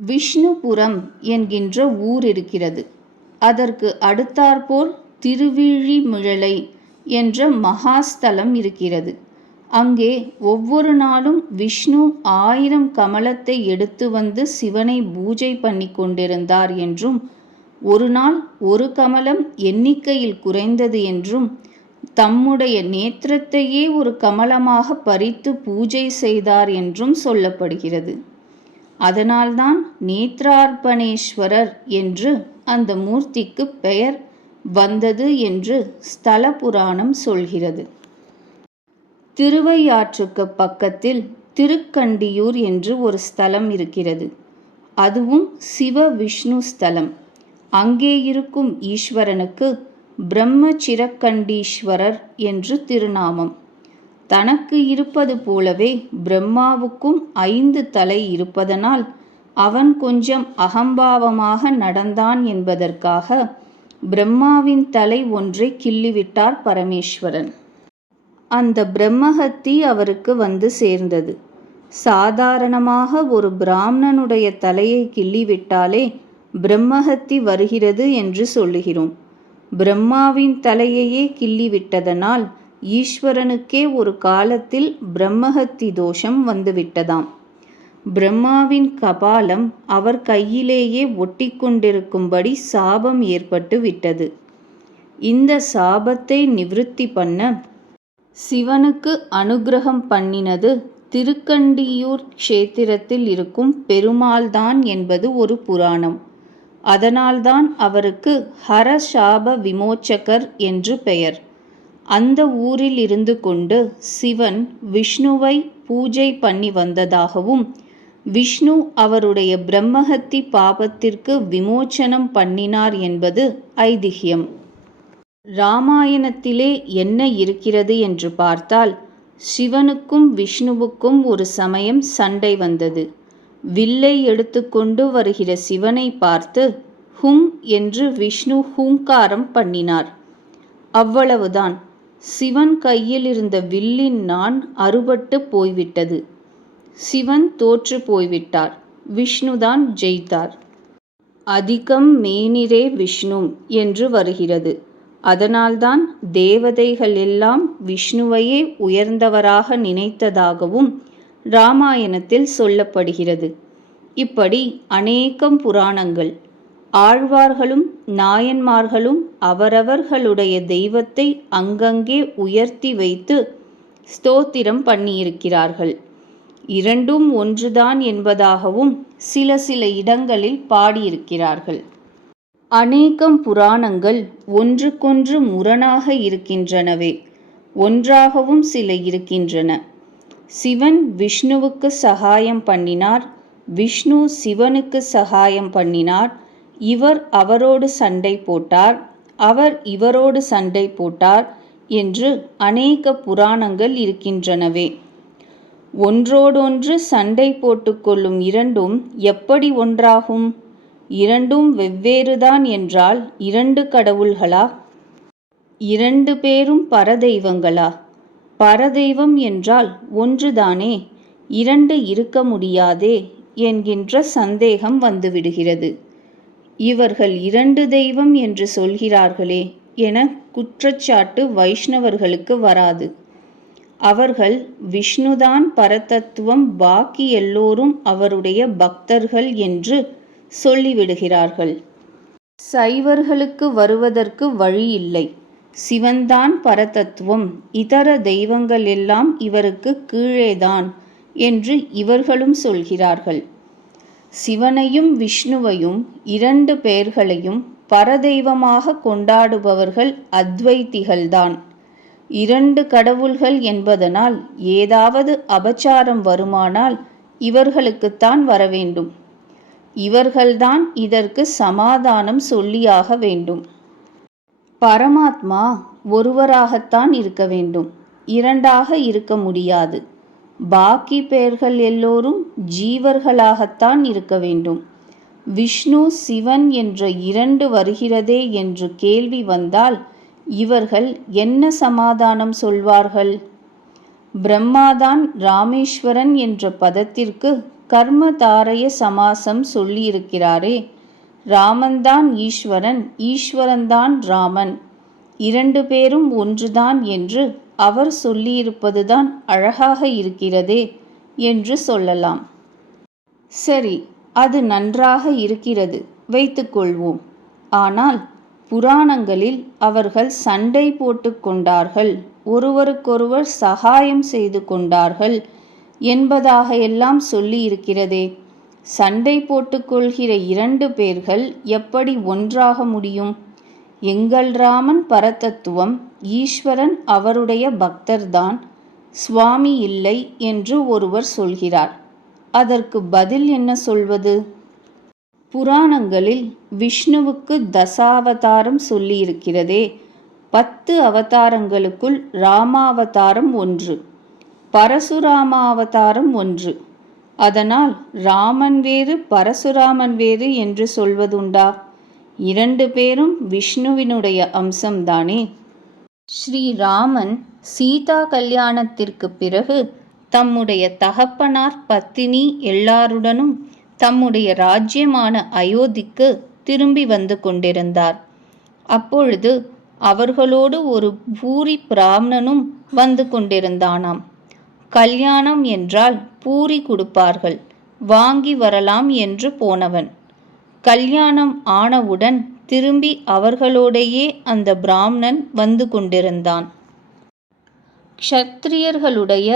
விஷ்ணுபுரம் என்கின்ற ஊர் இருக்கிறது. அதற்கு அடுத்தாற்போல் திருவிழிமிழலை என்ற மகாஸ்தலம் இருக்கிறது. அங்கே ஒவ்வொரு நாளும் விஷ்ணு ஆயிரம் கமலத்தை எடுத்து வந்து சிவனை பூஜை பண்ணி கொண்டிருந்தார் என்றும் ஒரு நாள் ஒரு கமலம் எண்ணிக்கையில் குறைந்தது என்றும் தம்முடைய நேத்திரத்தையே ஒரு கமலமாக பறித்து பூஜை செய்தார் என்றும் சொல்லப்படுகிறது. அதனால்தான் நேத்ரார்ப்பணேஸ்வரர் என்று அந்த மூர்த்திக்கு பெயர் வந்தது என்று ஸ்தல புராணம் சொல்கிறது. திருவையாற்றுக்கு பக்கத்தில் திருக்கண்டியூர் என்று ஒரு ஸ்தலம் இருக்கிறது. அதுவும் சிவ விஷ்ணு ஸ்தலம். அங்கே இருக்கும் ஈஸ்வரனுக்கு பிரம்மச்சிரக்கண்டீஸ்வரர் என்று திருநாமம். தனக்கு இருப்பது போலவே பிரம்மாவுக்கும் ஐந்து தலை இருப்பதனால் அவன் கொஞ்சம் அகம்பாவமாக நடந்தான் என்பதற்காக பிரம்மாவின் தலை ஒன்றை கிள்ளிவிட்டார் பரமேஸ்வரன். அந்த பிரம்மஹத்தி அவருக்கு வந்து சேர்ந்தது. சாதாரணமாக ஒரு பிராமணனுடைய தலையை கிள்ளிவிட்டாலே பிரம்மஹத்தி வருகிறது என்று சொல்லுகிறோம். பிரம்மாவின் தலையையே கிள்ளிவிட்டதனால் ஈஸ்வரனுக்கே ஒரு காலத்தில் பிரம்மஹத்தி தோஷம் வந்துவிட்டதாம். பிரம்மாவின் கபாலம் அவர் கையிலேயே ஒட்டிக்கொண்டிருக்கும்படி சாபம் ஏற்பட்டு விட்டது. இந்த சாபத்தை நிவிருத்தி பண்ண சிவனுக்கு அனுகிரகம் பண்ணினது திருக்கண்டியூர் க்ஷேத்திரத்தில் இருக்கும் பெருமாள்தான் என்பது ஒரு புராணம். அதனால்தான் அவருக்கு ஹரசாப விமோச்சகர் என்று பெயர். அந்த ஊரில் இருந்து கொண்டு சிவன் விஷ்ணுவை பூஜை பண்ணி வந்ததாகவும் விஷ்ணு அவருடைய பிரம்மஹத்தி பாபத்திற்கு விமோச்சனம் பண்ணினார் என்பது ஐதிஹ்யம் ராமாயணத்திலே என்ன இருக்கிறது என்று பார்த்தால் சிவனுக்கும் விஷ்ணுவுக்கும் ஒரு சமயம் சண்டை வந்தது. வில்லை எடுத்துக்கொண்டு வருகிற சிவனை பார்த்து ஹும் என்று விஷ்ணு ஹூங்காரம் பண்ணினார். அவ்வளவுதான். சிவன் கையில் இருந்த வில்லின் நான் அறுபட்டு போய்விட்டது. சிவன் தோற்று போய்விட்டார். விஷ்ணுதான் ஜெயித்தார். அதிகம் மேனிரே விஷ்ணு என்று வருகிறது. அதனால்தான் தேவதைகள் எல்லாம் விஷ்ணுவையே உயர்ந்தவராக நினைத்ததாகவும் ராமாயணத்தில் சொல்லப்படுகிறது. இப்படி அநேகம் புராணங்கள் ஆழ்வார்களும் நாயன்மார்களும் அவரவர்களுடைய தெய்வத்தை அங்கங்கே உயர்த்தி வைத்து ஸ்தோத்திரம் பண்ணியிருக்கிறார்கள். இரண்டும் ஒன்றுதான் என்பதாகவும் சில சில இடங்களில் பாடியிருக்கிறார்கள். அநேகம் புராணங்கள் ஒன்றுக்கொன்று முரணாக இருக்கின்றனவே ஒன்றாகவும் சில இருக்கின்றன. சிவன் விஷ்ணுவுக்கு சகாயம் பண்ணினார் விஷ்ணு சிவனுக்கு சகாயம் பண்ணினார் இவர் அவரோடு சண்டை போட்டார் அவர் இவரோடு சண்டை போட்டார் என்று அநேக புராணங்கள் இருக்கின்றனவே. ஒன்றோடொன்று சண்டை போட்டுக்கொள்ளும் இரண்டும் எப்படி ஒன்றாகும்? இரண்டும் வெவ்வேறுதான் என்றால் இரண்டு கடவுள்களா? இரண்டு பேரும் பரதெய்வங்களா? பரதெய்வம் என்றால் ஒன்றுதானே? இரண்டு இருக்க முடியாதே என்கின்ற சந்தேகம் வந்துவிடுகிறது. இவர்கள் இரண்டு தெய்வம் என்று சொல்கிறார்களே என குற்றச்சாட்டு வைஷ்ணவர்களுக்கு வராது. அவர்கள் விஷ்ணுதான் பரதத்துவம் பாக்கி எல்லோரும் அவருடைய பக்தர்கள் என்று சொல்லிவிடுகிறார்கள். சைவர்களுக்கு வருவதற்கு வழி இல்லை சிவன்தான் பரதத்துவம் இதர தெய்வங்கள் எல்லாம் இவருக்கு கீழேதான் என்று இவர்களும் சொல்கிறார்கள். சிவனையும் விஷ்ணுவையும் இரண்டு பெயர்களையும் பரதெய்வமாக கொண்டாடுபவர்கள் அத்வைத்திகள்தான். இரண்டு கடவுள்கள் என்பதனால் ஏதாவது அபச்சாரம் வருமானால் இவர்களுக்குத்தான் வரவேண்டும். இவர்கள்தான் இதற்கு சமாதானம் சொல்லியாக வேண்டும். பரமாத்மா ஒருவராகத்தான் இருக்க வேண்டும். இரண்டாக இருக்க முடியாது. பாக்கி பெயர்கள் எல்லோரும் ஜீவர்களாகத்தான் இருக்க வேண்டும். விஷ்ணு சிவன் என்ற இரண்டு வருகிறதே என்று கேள்வி வந்தால் இவர்கள் என்ன சமாதானம் சொல்வார்கள்? பிரம்மாதான் ராமேஸ்வரன் என்ற பதத்திற்கு கர்மதாரய சமாசம் சொல்லியிருக்கிறாரே. ராமன்தான் ஈஸ்வரன் ஈஸ்வரன்தான் ராமன். இரண்டு பேரும் ஒன்றுதான் என்று அவர் சொல்லியிருப்பதுதான் அழகாக இருக்கிறதே என்று சொல்லலாம். சரி அது நன்றாக இருக்கிறது வைத்துக்கொள்வோம் ஆனால் புராணங்களில் அவர்கள் சண்டை போட்டு கொண்டார்கள் ஒருவருக்கொருவர் சகாயம் செய்து கொண்டார்கள் என்பதாக எல்லாம் சொல்லி இருக்கிறதே சண்டை போட்டுக்கொள்கிற இரண்டு பேர்கள் எப்படி ஒன்றாக முடியும்? எங்கள் ராமன் பரதத்துவம் ஈஸ்வரன் அவருடைய பக்தர்தான் சுவாமி இல்லை என்று ஒருவர் சொல்கிறார். அதற்கு பதில் என்ன சொல்வது? புராணங்களில் விஷ்ணுவுக்கு தசாவதாரம் சொல்லியிருக்கிறதே பத்து அவதாரங்களுக்குள் ராமாவதாரம் ஒன்று பரசுராமாவதாரம் ஒன்று. அதனால் ராமன் வேறு பரசுராமன் வேறு என்று சொல்வதுண்டா? இரண்டு பேரும் விஷ்ணுவினுடைய அம்சம்தானே? ஸ்ரீராமன் சீதா கல்யாணத்திற்கு பிறகு தம்முடைய தகப்பனார் பத்தினி எல்லாருடனும் தம்முடைய ராஜ்யமான அயோத்திக்கு திரும்பி வந்து கொண்டிருந்தார். அப்பொழுது அவர்களோடு ஒரு பூரி பிராமணனும் வந்து கொண்டிருந்தானாம். கல்யாணம் என்றால் பூரி கொடுப்பார்கள் வாங்கி வரலாம் என்று போனவன். கல்யாணம் ஆனவுடன் திரும்பி அவர்களோடையே அந்த பிராமணன் வந்து கொண்டிருந்தான். க்ஷத்திரியர்களுடைய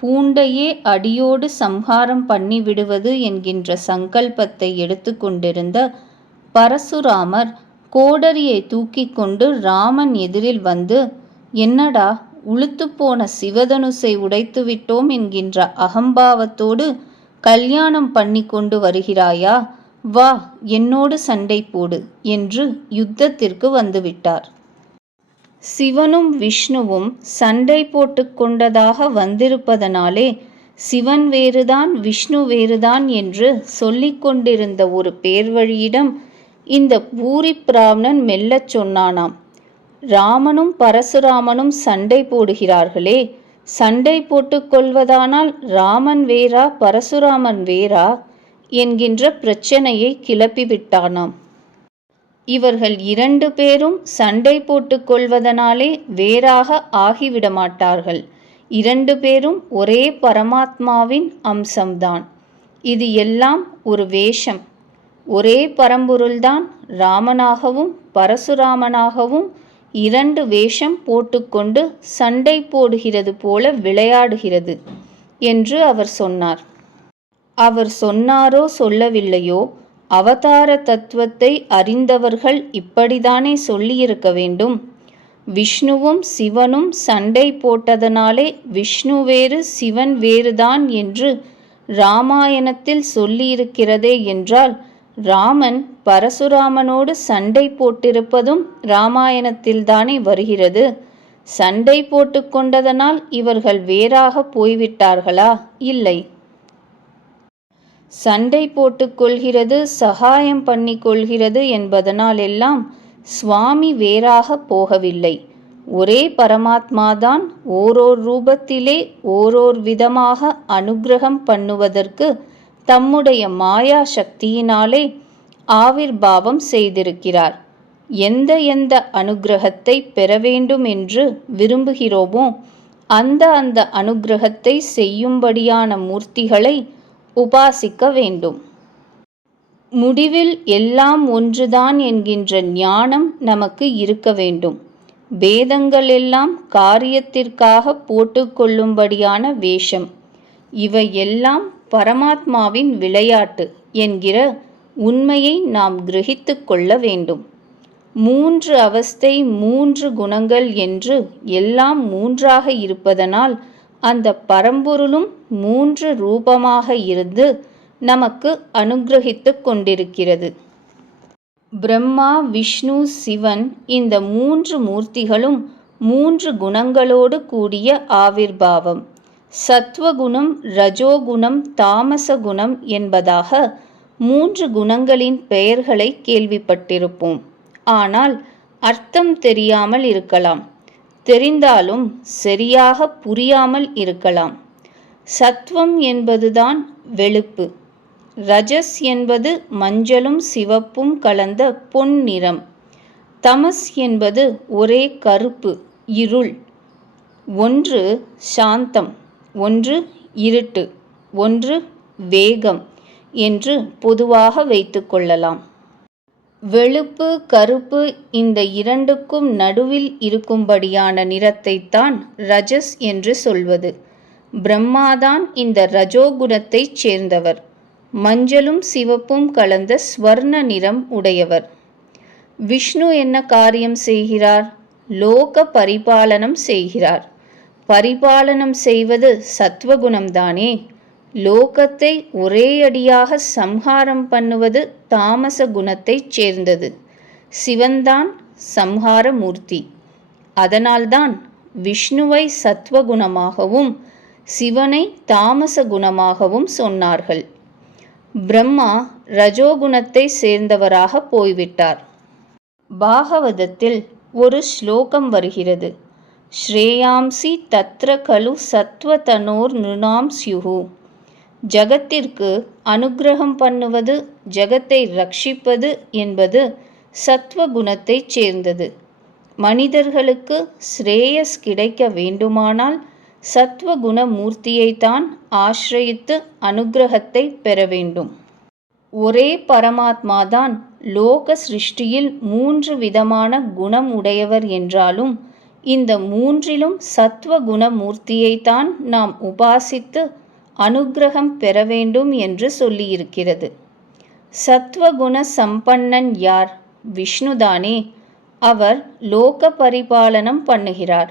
பூண்டையே அடியோடு சம்ஹாரம் பண்ணிவிடுவது என்கின்ற சங்கல்பத்தை எடுத்துக்கொண்டிருந்த பரசுராமர் கோடரியை தூக்கி கொண்டு ராமன் எதிரில் வந்து என்னடா உளுத்துப்போன சிவதனுசை உடைத்து விட்டோம் என்கின்ற அகம்பாவத்தோடு கல்யாணம் பண்ணி கொண்டு வருகிறாயா? வா என்னோடு சண்டை போடு என்று யுத்தத்திற்கு வந்துவிட்டார். சிவனும் விஷ்ணுவும் சண்டை போட்டு கொண்டதாக வந்திருப்பதனாலே சிவன் வேறுதான் விஷ்ணு வேறுதான் என்று சொல்லிக் கொண்டிருந்த ஒரு பேர்வழியிடம் இந்த பூரி பிராமணன் மெல்லச் சொன்னானாம். ராமனும் பரசுராமனும் சண்டை போடுகிறார்களே சண்டை போட்டுக்கொள்வதானால் ராமன் வேறா பரசுராமன் வேறா? என்கின்ற பிரச்சனையை கிளப்பிவிட்டானாம். இவர்கள் இரண்டு பேரும் சண்டை போட்டுக் கொள்வதனாலே வேறாக ஆகிவிடமாட்டார்கள். இரண்டு பேரும் ஒரே பரமாத்மாவின் அம்சம்தான். இது எல்லாம் ஒரு வேஷம். ஒரே பரம்பொருள்தான் ராமனாகவும் பரசுராமனாகவும் இரண்டு வேஷம் போட்டுக்கொண்டு சண்டை போடுகிறது போல விளையாடுகிறது என்று அவர் சொன்னார். அவர் சொன்னாரோ சொல்லவில்லையோ? அவதார தத்துவத்தை அறிந்தவர்கள் இப்படிதானே சொல்லியிருக்க வேண்டும். விஷ்ணுவும் சிவனும் சண்டை போட்டதனாலே விஷ்ணு வேறு சிவன் வேறுதான் என்று ராமாயணத்தில் சொல்லியிருக்கிறதே என்றால் ராமன் பரசுராமனோடு சண்டை போட்டிருப்பதும் ராமாயணத்தில்தானே வருகிறது. சண்டை போட்டுக்கொண்டதனால் இவர்கள் வேறாக போய்விட்டார்களா? இல்லை. சண்டை போட்டுக்கொள்கிறது சகாயம் பண்ணி கொள்கிறது என்பதனால் எல்லாம் சுவாமி வேறாக போகவில்லை. ஒரே பரமாத்மாதான் ஓரோர் ரூபத்திலே ஓரோர் விதமாக அனுகிரகம் பண்ணுவதற்கு தம்முடைய மாயா சக்தியினாலே ஆவிர்பாவம் செய்திருக்கிறார். எந்த எந்த அனுகிரகத்தை பெற வேண்டும் என்று விரும்புகிறோமோ அந்த அந்த அனுகிரகத்தை செய்யும்படியான மூர்த்திகளை உபாசிக்க வேண்டும். முடிவில் எல்லாம் ஒன்றுதான் என்கின்ற ஞானம் நமக்கு இருக்க வேண்டும். வேதங்கள் எல்லாம் காரியத்திற்காக போட்டுக்கொள்ளும்படியான வேஷம். இவை எல்லாம் பரமாத்மாவின் விளையாட்டு என்கிற உண்மையை நாம் கிரகித்து கொள்ள வேண்டும். மூன்று அவஸ்தை மூன்று குணங்கள் என்று எல்லாம் மூன்றாக இருப்பதனால் அந்த பரம்பொருளும் மூன்று ரூபமாக இருந்து நமக்கு அனுகிரகித்து கொண்டிருக்கிறது. பிரம்மா விஷ்ணு சிவன் இந்த மூன்று மூர்த்திகளும் மூன்று குணங்களோடு கூடிய ஆவிர்பாவம். சத்வகுணம் ரஜோகுணம் தாமச குணம் என்பதாக மூன்று குணங்களின் பெயர்களை கேள்விப்பட்டிருப்போம். ஆனால் அர்த்தம் தெரியாமல் இருக்கலாம். தெரிந்தாலும் சரியாக புரியாமல் இருக்கலாம். சத்வம் என்பதுதான் வெளுப்பு. ரஜஸ் என்பது மஞ்சளும் சிவப்பும் கலந்த பொன் நிறம். தமஸ் என்பது ஒரே கருப்பு இருள். ஒன்று சாந்தம் ஒன்று இருட்டு ஒன்று வேகம் என்று பொதுவாக வைத்துக்கொள்ளலாம் வெளுப்பு கருப்பு இந்த இரண்டுக்கும் நடுவில் இருக்கும்படியான நிறத்தைத்தான் ரஜஸ் என்று சொல்வது. பிரம்மாதான் இந்த ரஜோகுணத்தைச் சேர்ந்தவர். மஞ்சளும் சிவப்பும் கலந்த ஸ்வர்ண நிறம் உடையவர். விஷ்ணு என்ன காரியம் செய்கிறார்? லோக பரிபாலனம் செய்கிறார். பரிபாலனம் செய்வது சத்வகுணம்தானே? லோகத்தை ஒரே அடியாக சம்ஹாரம் பண்ணுவது தாமச குணத்தைச் சேர்ந்தது. சிவன்தான் சம்ஹார மூர்த்தி. அதனால்தான் விஷ்ணுவை சத்வகுணமாகவும் சிவனை தாமச குணமாகவும் சொன்னார்கள். பிரம்மா ரஜோகுணத்தை சேர்ந்தவராக போய்விட்டார். பாகவதத்தில் ஒரு ஸ்லோகம் வருகிறது. ஸ்ரேயாம்சி தத்ர கலு சத்வதனோர் நிருணாம் ஸ்யுஹு ஜகத்திற்கு அனுக்கிரகம் பண்ணுவது ஜகத்தை ரட்சிப்பது என்பது சத்வகுணத்தைச் சேர்ந்தது. மனிதர்களுக்கு ஸ்ரேயஸ் கிடைக்க வேண்டுமானால் சத்வகுண மூர்த்தியைத்தான் ஆசிரயித்து அனுகிரகத்தை பெற வேண்டும். ஒரே பரமாத்மாதான் லோக சிருஷ்டியில் மூன்று விதமான குணம் உடையவர் என்றாலும் இந்த மூன்றிலும் சத்வகுண மூர்த்தியைத்தான் நாம் உபாசித்து அனுக்கிரகம் பெற வேண்டும் என்று சொல்லியிருக்கிறது. சத்வகுண சம்பன்னன் யார்? விஷ்ணுதானே. அவர் லோக பரிபாலனம் பண்ணுகிறார்.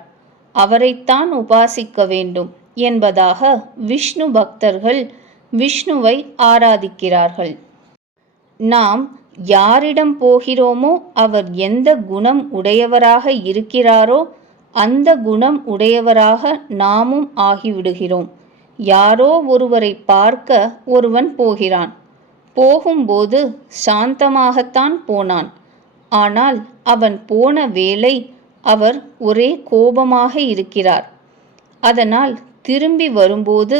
அவரைத்தான் உபாசிக்க வேண்டும் என்பதாக விஷ்ணு பக்தர்கள் விஷ்ணுவை ஆராதிக்கிறார்கள். நாம் யாரிடம் போகிறோமோ அவர் எந்த குணம் உடையவராக இருக்கிறாரோ அந்த குணம் உடையவராக நாமும் ஆகிவிடுகிறோம். யாரோ ஒருவரை பார்க்க ஒருவன் போகிறான். போகும்போது சாந்தமாகத்தான் போனான். ஆனால் அவன் போன வேளை அவர் ஒரே கோபமாக இருக்கிறார். அதனால் திரும்பி வரும்போது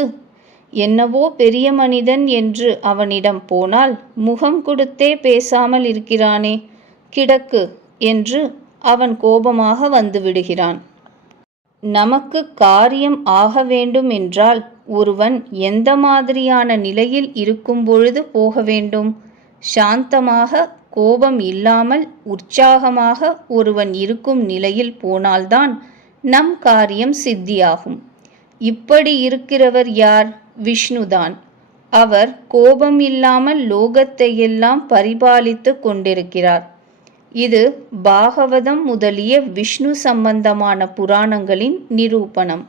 என்னவோ பெரிய மனிதன் என்று அவனிடம் போனால் முகம் கொடுத்தே பேசாமல் இருக்கிறானே கிடக்கு என்று அவன் கோபமாக வந்துவிடுகிறான் நமக்கு காரியம் ஆக வேண்டும் என்றால் ஒருவன் எந்த மாதிரியான நிலையில் இருக்கும் பொழுது போக வேண்டும்? சாந்தமாக கோபம் இல்லாமல் உற்சாகமாக ஒருவன் இருக்கும் நிலையில் போனால்தான் நம் காரியம் சித்தியாகும். இப்படி இருக்கிறவர் யார்? விஷ்ணுதான். அவர் கோபம் இல்லாமல் லோகத்தையெல்லாம் பரிபாலித்து கொண்டிருக்கிறார். இது பாகவதம் முதலிய விஷ்ணு சம்பந்தமான புராணங்களின் நிரூபணம்.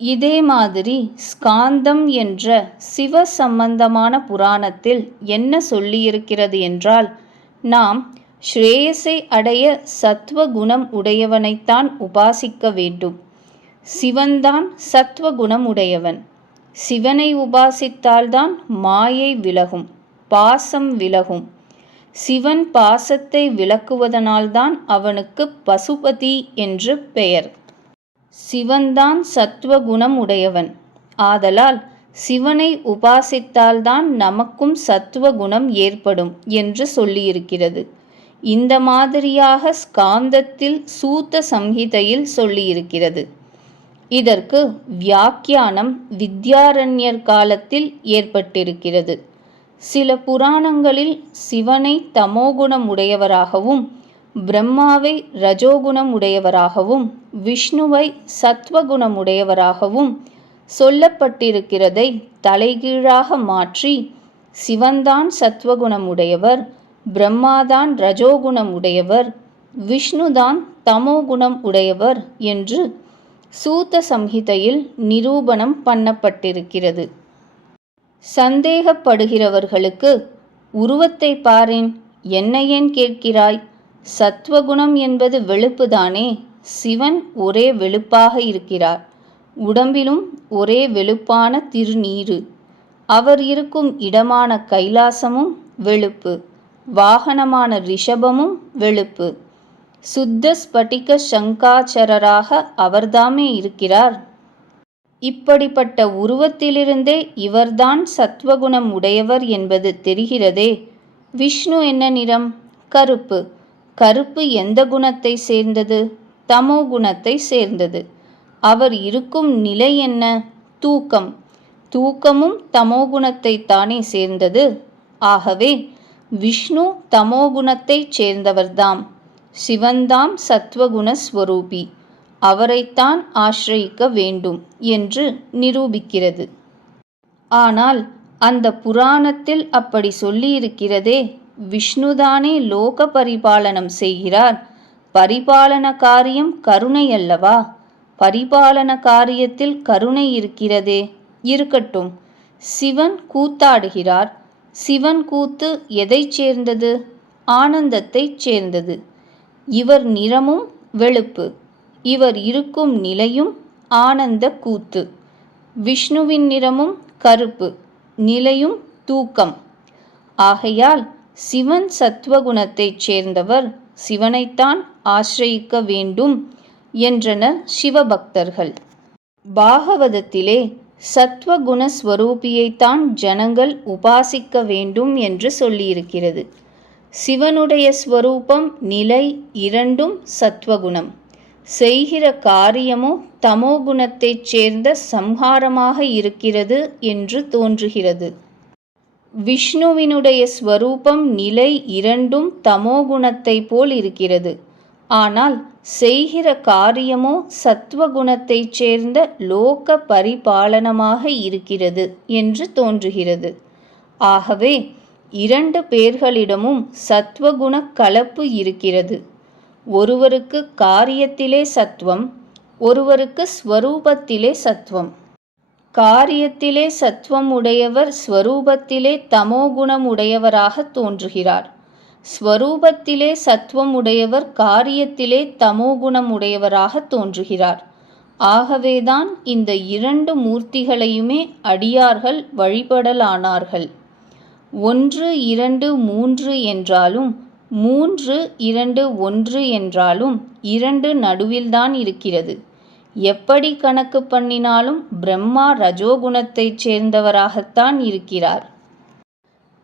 இதே மாதிரி ஸ்காந்தம் என்ற சிவ சம்பந்தமான புராணத்தில் என்ன சொல்லியிருக்கிறது என்றால் நாம் ஸ்ரேயஸை அடைய சத்வகுணம் உடையவனைத்தான் உபாசிக்க வேண்டும். சிவன்தான் சத்வகுணம் உடையவன். சிவனை உபாசித்தால்தான் மாயை விலகும் பாசம் விலகும். சிவன் பாசத்தை விளக்குவதனால்தான் அவனுக்கு பசுபதி என்று பெயர். சிவன்தான் சத்துவ குணம் உடையவன். ஆதலால் சிவனை உபாசித்தால்தான் நமக்கும் சத்துவ குணம் ஏற்படும் என்று சொல்லியிருக்கிறது. இந்த மாதிரியாக ஸ்காந்தத்தில் சூத்த சம்ஹிதையில் சொல்லியிருக்கிறது. இதற்கு வியாக்கியானம் வித்யாரண்யர் காலத்தில் ஏற்பட்டிருக்கிறது. சில புராணங்களில் சிவனை தமோகுணம் உடையவராகவும் பிரம்மாவை ரஜோகுணம் உடையவராகவும் விஷ்ணுவை சத்வகுணமுடையவராகவும் சொல்லப்பட்டிருக்கிறதை தலைகீழாக மாற்றி சிவன்தான் சத்வகுணம் உடையவர் பிரம்மாதான் ரஜோகுணம் உடையவர் விஷ்ணுதான் தமோகுணம் உடையவர் என்று சூத்த சம்ஹிதையில் நிரூபணம் பண்ணப்பட்டிருக்கிறது. சந்தேகப்படுகிறவர்களுக்கு உருவத்தை பாரேன் என்ன ஏன் கேட்கிறாய்? சத்வகுணம் என்பது வெளுப்புதானே? சிவன் ஒரே வெளுப்பாக இருக்கிறார். உடம்பிலும் ஒரே வெளுப்பான திருநீரு. அவர் இருக்கும் இடமான கைலாசமும் வெளுப்பு. வாகனமான ரிஷபமும் வெளுப்பு. சுத்த ஸ்பட்டிக சங்காச்சரராக அவர்தாமே இருக்கிறார். இப்படிப்பட்ட உருவத்திலிருந்தே இவர்தான் சத்வகுணம் உடையவர் என்பது தெரிகிறதே. விஷ்ணு என்ன நிறம்? கருப்பு. கருப்பு எந்த குணத்தை சேர்ந்தது? தமோ குணத்தை சேர்ந்தது. அவர் இருக்கும் நிலை என்ன? தூக்கம். தூக்கமும் தமோகுணத்தை தானே சேர்ந்தது. ஆகவே விஷ்ணு தமோகுணத்தைச் சேர்ந்தவர்தாம். சிவந்தாம் சத்வகுண ஸ்வரூபி. அவரைத்தான் ஆசிரயிக்க வேண்டும் என்று நிரூபிக்கிறது. ஆனால் அந்த புராணத்தில் அப்படி சொல்லியிருக்கிறதே விஷ்ணுதானே லோக பரிபாலனம் செய்கிறார். பரிபாலன காரியம் கருணை அல்லவா? பரிபாலன காரியத்தில் கருணை இருக்கிறதே. இருக்கட்டும். சிவன் கூத்தாடுகிறார். சிவன் கூத்து எதைச் சேர்ந்தது? ஆனந்தத்தைச் சேர்ந்தது. இவர் நிறமும் வெளுப்பு. இவர் இருக்கும் நிலையும் ஆனந்த கூத்து. விஷ்ணுவின் நிறமும் கருப்பு. நிலையும் தூக்கம். ஆகையால் சிவன் சத்வகுணத்தைச் சேர்ந்தவர் சிவனைத்தான் ஆசிரயிக்க வேண்டும் என்றனர் சிவபக்தர்கள். பாகவதத்திலே சத்வகுணஸ்வரூபியைத்தான் ஜனங்கள் உபாசிக்க வேண்டும் என்று சொல்லியிருக்கிறது. சிவனுடைய ஸ்வரூபம் நிலை இரண்டும் சத்வகுணம். செய்கிற காரியமோ தமோகுணத்தைச் சேர்ந்த சம்ஹாரமாக இருக்கிறது என்று தோன்றுகிறது. விஷ்ணுவினுடைய ஸ்வரூபம் நிலை இரண்டும் தமோகுணத்தை போல் இருக்கிறது. ஆனால் செய்கிற காரியமோ சத்வகுணத்தைச் சேர்ந்த லோக பரிபாலனமாக இருக்கிறது என்று தோன்றுகிறது. ஆகவே இரண்டு பேர்களிடமும் சத்வகுண கலப்பு இருக்கிறது. ஒருவருக்கு காரியத்திலே சத்வம் ஒருவருக்கு ஸ்வரூபத்திலே சத்வம். காரியத்திலே சத்வம் உடையவர் ஸ்வரூபத்திலே தமோகுணம் உடையவராக தோன்றுகிறார். ஸ்வரூபத்திலே சத்துவம் உடையவர் காரியத்திலே தமோகுணம் உடையவராக தோன்றுகிறார். ஆகவேதான் இந்த இரண்டு மூர்த்திகளையுமே அடியார்கள் வழிபடலானார்கள். ஒன்று இரண்டு மூன்று என்றாலும் மூன்று இரண்டு ஒன்று என்றாலும் இரண்டு நடுவில்தான் இருக்கிறது. எப்படி கணக்கு பண்ணினாலும் பிரம்மா ரஜோகுணத்தைச் சேர்ந்தவராகத்தான் இருக்கிறார்.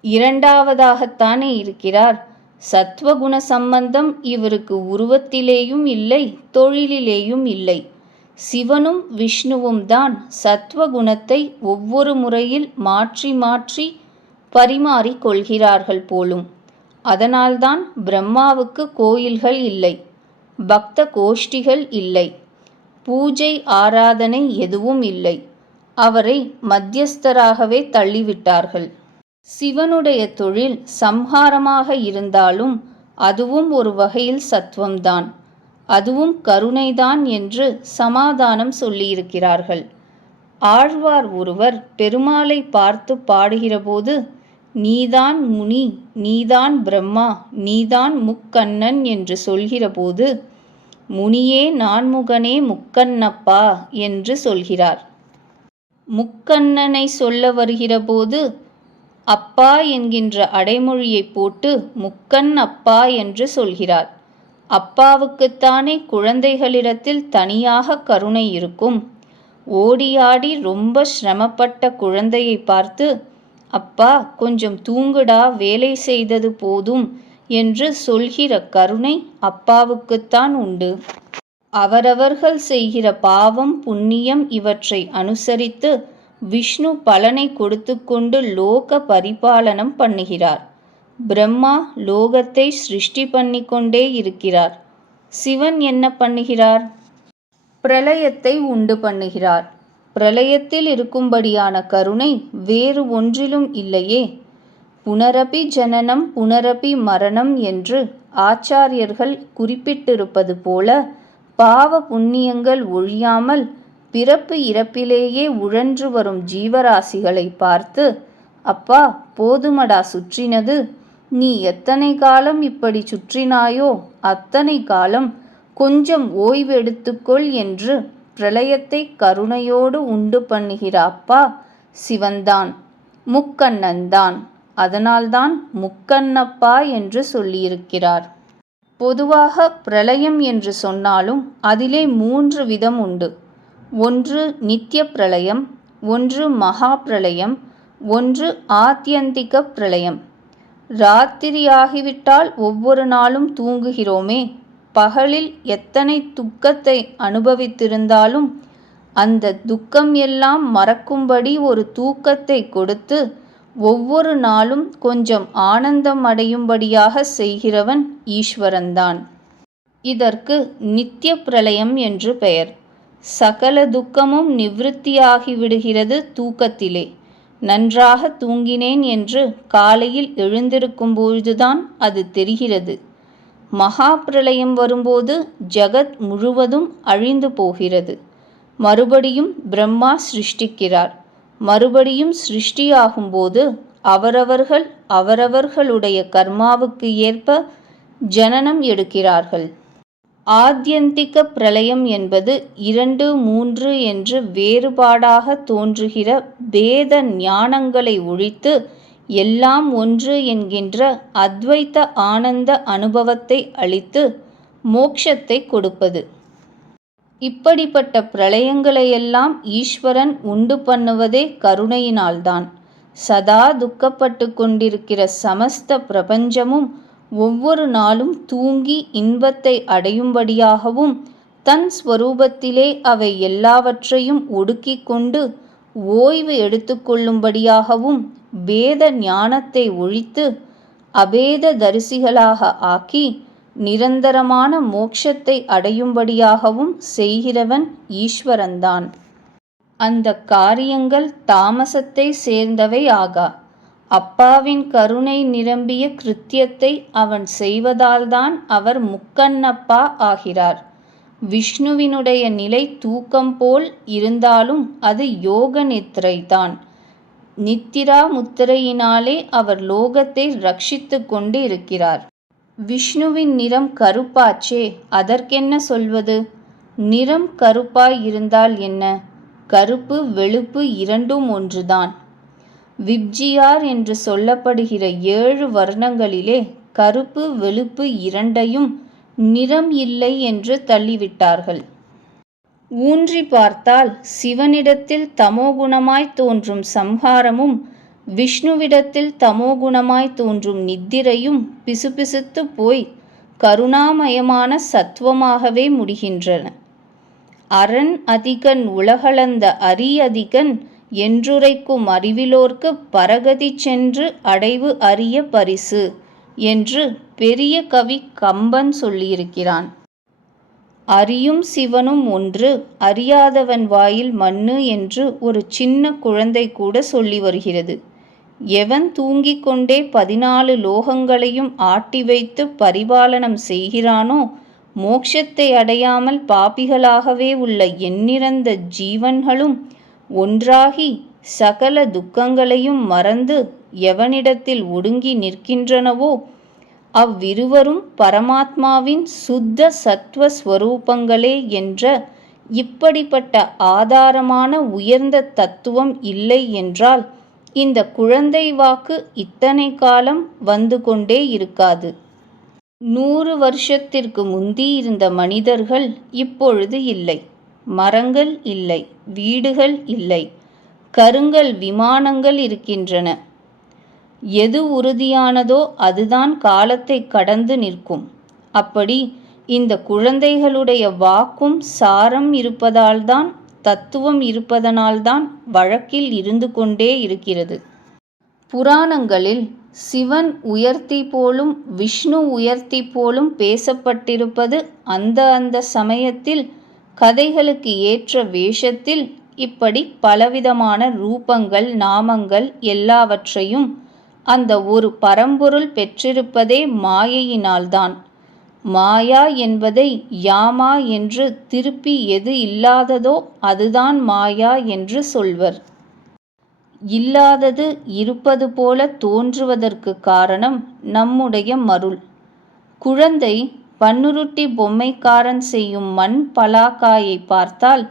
இரண்டாவதாகத்தானே இருக்கிறார். சத்வகுண சம்பந்தம் இவருக்கு உருவத்திலேயும் இல்லை தொழிலிலேயும் இல்லை. சிவனும் விஷ்ணுவும் தான் சத்வகுணத்தை ஒவ்வொரு முறையில் மாற்றி மாற்றி பரிமாறிக் கொள்கிறார்கள் போலும். அதனால்தான் பிரம்மாவுக்கு கோயில்கள் இல்லை பக்த கோஷ்டிகள் இல்லை. பூஜை ஆராதனை எதுவும் இல்லை. அவரை மத்தியஸ்தராகவே தள்ளிவிட்டார்கள். சிவனுடைய தொழில் சம்ஹாரமாக இருந்தாலும் அதுவும் ஒரு வகையில் சத்துவம்தான் அதுவும் கருணைதான் என்று சமாதானம் சொல்லியிருக்கிறார்கள். ஆழ்வார் ஒருவர் பெருமாளை பார்த்து பாடுகிறபோது நீதான் முனி நீதான் பிரம்மா நீதான் முக்கண்ணன் என்று சொல்கிறபோது முனியே நான்முகனே முக்கண்ணப்பா என்று சொல்கிறார். முக்கண்ணனை சொல்ல வருகிறபோது அப்பா என்கின்ற அடைமொழியை போட்டு முக்கண் அப்பா என்று சொல்கிறார். அப்பாவுக்குத்தானே குழந்தைகளிடத்தில் தனியாக கருணை இருக்கும். ஓடியாடி ரொம்ப சிரமப்பட்ட குழந்தையை பார்த்து அப்பா கொஞ்சம் தூங்குடா வேலை செய்தது போதும் என்று சொல்கிற கருணை அப்பாவுக்குத்தான் உண்டு. அவரவர்கள் செய்கிற பாவம் புண்ணியம் இவற்றை அனுசரித்து விஷ்ணு பலனை கொடுத்து கொண்டு லோக பரிபாலனம் பண்ணுகிறார். பிரம்மா லோகத்தை சிருஷ்டி பண்ணி கொண்டே இருக்கிறார். சிவன் என்ன பண்ணுகிறார்? பிரளயத்தை உண்டு பண்ணுகிறார். பிரளயத்தில் இருக்கும்படியான கருணை வேறு ஒன்றிலும் இல்லையே. புனரபி ஜனனம் புனரபி மரணம் என்று ஆச்சாரியர்கள் குறிப்பிட்டிருப்பது போல பாவ புண்ணியங்கள் ஒழியாமல் பிறப்பு இறப்பிலேயே உழன்று வரும் ஜீவராசிகளை பார்த்து அப்பா போதுமடா சுற்றினது. நீ எத்தனை காலம் இப்படி சுற்றினாயோ அத்தனை காலம் கொஞ்சம் ஓய்வெடுத்துக்கொள் என்று பிரளயத்தை கருணையோடு உண்டு பண்ணுகிற அப்பா சிவன்தான் முக்கண்ணன்தான். அதனால்தான் முக்கண்ணப்பா என்று சொல்லியிருக்கிறார். பொதுவாக பிரளயம் என்று சொன்னாலும் அதிலே மூன்று விதம் உண்டு. ஒன்று நித்திய பிரளயம் ஒன்று மகா பிரளயம் ஒன்று ஆத்தியந்திக பிரளயம். ராத்திரியாகிவிட்டால் ஒவ்வொரு நாளும் தூங்குகிறோமே பகலில் எத்தனை துக்கத்தை அனுபவித்திருந்தாலும் அந்த துக்கம் எல்லாம் மறக்கும்படி ஒரு தூக்கத்தை கொடுத்து ஒவ்வொரு நாளும் கொஞ்சம் ஆனந்தம் அடையும்படியாக செய்கிறவன் ஈஸ்வரன்தான். இதற்கு நித்திய பிரளயம் என்று பெயர். சகல துக்கமும் நிவிருத்தியாகிவிடுகிறது தூக்கத்திலே. நன்றாக தூங்கினேன் என்று காலையில் எழுந்திருக்கும் பொழுதுதான் அது தெரிகிறது. மகா பிரளயம் வரும்போது ஜகத் முழுவதும் அழிந்து போகிறது. மறுபடியும் பிரம்மா சிருஷ்டிக்கிறார். மறுபடியும் சிருஷ்டியாகும்போது அவரவர்கள் அவரவர்களுடைய கர்மாவுக்கு ஏற்ப ஜனனம் எடுக்கிறார்கள். ஆத்யந்திக பிரளயம் என்பது இரண்டு மூன்று என்று வேறுபாடாக தோன்றுகிற பேத ஞானங்களை ஒழித்து எல்லாம் ஒன்று என்கின்ற அத்வைத்த ஆனந்த அனுபவத்தை அளித்து மோக்ஷத்தை கொடுப்பது. இப்படிப்பட்ட பிரளயங்களையெல்லாம் ஈஸ்வரன் உண்டு பண்ணுவதே கருணையினால்தான். சதா துக்கப்பட்டு கொண்டிருக்கிற சமஸ்த பிரபஞ்சமும் ஒவ்வொரு நாளும் தூங்கி இன்பத்தை அடையும்படியாகவும் தன் ஸ்வரூபத்திலே அவை எல்லாவற்றையும் ஒடுக்கிக் கொண்டு ஓய்வு எடுத்துக்கொள்ளும்படியாகவும் வேத ஞானத்தை ஒழித்து அபேத தரிசிகளாக ஆக்கி நிரந்தரமான மோட்சத்தை அடையும்படியாகவும் செய்கிறவன் ஈஸ்வரன்தான். அந்த காரியங்கள் தாமசத்தை சேர்ந்தவை ஆகா. அப்பாவின் கருணை நிரம்பிய கிருத்தியத்தை அவன் செய்வதால்தான் அவர் முக்கண்ணப்பா ஆகிறார். விஷ்ணுவினுடைய நிலை தூக்கம் போல் இருந்தாலும் அது யோக நித்திரைதான். நித்திரா முத்திரையினாலே அவர் லோகத்தை ரட்சித்து கொண்டு இருக்கிறார் விஷ்ணுவின் நிறம் கருப்பாச்சே அதற்கென்ன சொல்வது? நிறம் கருப்பாய் இருந்தால் என்ன? கருப்பு வெளுப்பு இரண்டும் ஒன்றுதான். விப்ஜியார் என்று சொல்லப்படுகிற ஏழு வர்ணங்களிலே கருப்பு வெளுப்பு இரண்டையும் நிறம் இல்லை என்று தள்ளிவிட்டார்கள். ஊன்றி பார்த்தால் சிவனிடத்தில் தமோகுணமாய் தோன்றும் சம்ஹாரமும் விஷ்ணுவிடத்தில் தமோகுணமாய் தோன்றும் நித்திரையும் பிசுபிசுத்து போய் கருணாமயமான சத்துவமாகவே முடிகின்றன. அரண் அதிகன் உலகளந்த அரி அதிகன் என்றுரைக்கும் அறிவிலோர்க்கு பரகதி சென்று அடைவு அரிய பரிசு என்று பெரிய கவி கம்பன் சொல்லியிருக்கிறான். அறியும் சிவனும் ஒன்று அறியாதவன் வாயில் மண்ணு என்று ஒரு சின்ன குழந்தை கூட சொல்லி வருகிறது. எவன் தூங்கிக் கொண்டே பதினாலு லோகங்களையும் ஆட்டி வைத்து பரிபாலனம் செய்கிறானோ மோட்சத்தை அடையாமல் பாபிகளாகவே உள்ள எண்ணிறந்த ஜீவன்களும் ஒன்றாகி சகல துக்கங்களையும் மறந்து எவனிடத்தில் ஒடுங்கி நிற்கின்றனவோ அவ்விருவரும் பரமாத்மாவின் சுத்த சத்வஸ்வரூபங்களே என்ற இப்படிப்பட்ட ஆதாரமான உயர்ந்த தத்துவம் இல்லை என்றால் இந்த குழந்தை வாக்கு இத்தனை காலம் வந்து கொண்டே இருக்காது. நூறு வருஷத்திற்கு முந்தி இருந்த மனிதர்கள் இப்பொழுது இல்லை. மரங்கள் இல்லை வீடுகள் இல்லை கருங்கல் விமானங்கள் இருக்கின்றன. எது உறுதியானதோ அதுதான் காலத்தை கடந்து நிற்கும். அப்படி இந்த குழந்தைகளுடைய வாக்கும் சாரம் இருப்பதால்தான் தத்துவம் இருப்பதனால்தான் வழக்கில் இருந்து கொண்டே இருக்கிறது. புராணங்களில் சிவன் உயர்த்தி போலும் விஷ்ணு உயர்த்தி போலும் பேசப்பட்டிருப்பது அந்த அந்த சமயத்தில் கதைகளுக்கு ஏற்ற வேஷத்தில் இப்படி பலவிதமான ரூபங்கள் நாமங்கள் எல்லாவற்றையும் அந்த ஒரு பரம்பொருள் பெற்றிருப்பதே மாயையினால்தான். மாயா என்பதை யாமா என்று திருப்பி எது இல்லாததோ அதுதான் மாயா என்று சொல்வர். இல்லாதது இருப்பது போல தோன்றுவதற்கு காரணம் நம்முடைய மருள். குழந்தை பன்னுருட்டி பொம்மைக்காரன் செய்யும் மண் பலாக்காயை பார்த்தால்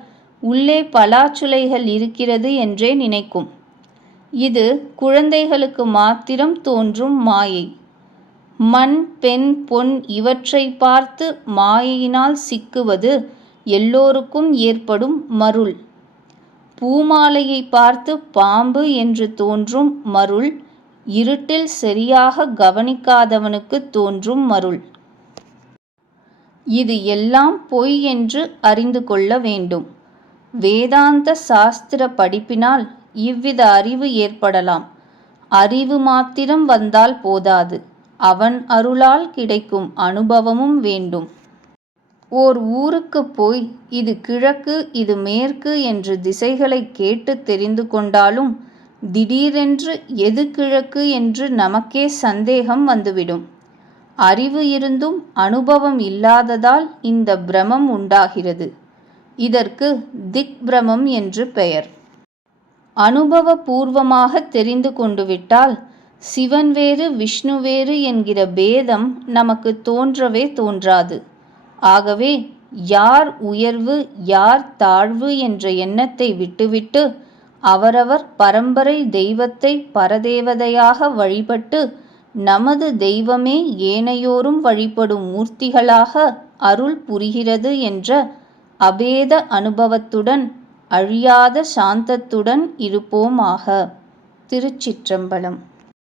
உள்ளே பலாச்சுளைகள் இருக்கிறது என்றே நினைக்கும். இது குழந்தைகளுக்கு மாத்திரம் தோன்றும் மாயை. மண் பெண் பொன் இவற்றை பார்த்து மாயையினால் சிக்குவது எல்லோருக்கும் ஏற்படும் மருள். பூமாலையை பார்த்து பாம்பு என்று தோன்றும் மருள் இருட்டில் சரியாக கவனிக்காதவனுக்கு தோன்றும் மருள். இது எல்லாம் பொய் என்று அறிந்து கொள்ள வேண்டும். வேதாந்த சாஸ்திர படிப்பினால் இவ்வித அறிவு ஏற்படலாம். அறிவு மாத்திரம் வந்தால் போதாது. அவன் அருளால் கிடைக்கும் அனுபவமும் வேண்டும். ஓர் ஊருக்குப் போய் இது கிழக்கு இது மேற்கு என்று திசைகளை கேட்டு தெரிந்து கொண்டாலும் திடீரென்று எது கிழக்கு என்று நமக்கே சந்தேகம் வந்துவிடும். அறிவு இருந்தும் அனுபவம் இல்லாததால் இந்த பிரமம் உண்டாகிறது. இதற்கு திக் பிரமம் என்று பெயர். அனுபவபூர்வமாக தெரிந்து கொண்டுவிட்டால் சிவன் வேறு விஷ்ணு வேறு என்கிற பேதம் நமக்கு தோன்றவே தோன்றாது. ஆகவே யார் உயர்வு யார் தாழ்வு என்ற எண்ணத்தை விட்டுவிட்டு அவரவர் பரம்பரை தெய்வத்தை பரதேவதையாக வழிபட்டு நமது தெய்வமே ஏனையோரும் வழிபடும் மூர்த்திகளாக அருள் புரிகிறது என்ற அபேத அனுபவத்துடன் அழியாத சாந்தத்துடன் இருப்போமாக. திருச்சிற்றம்பலம்.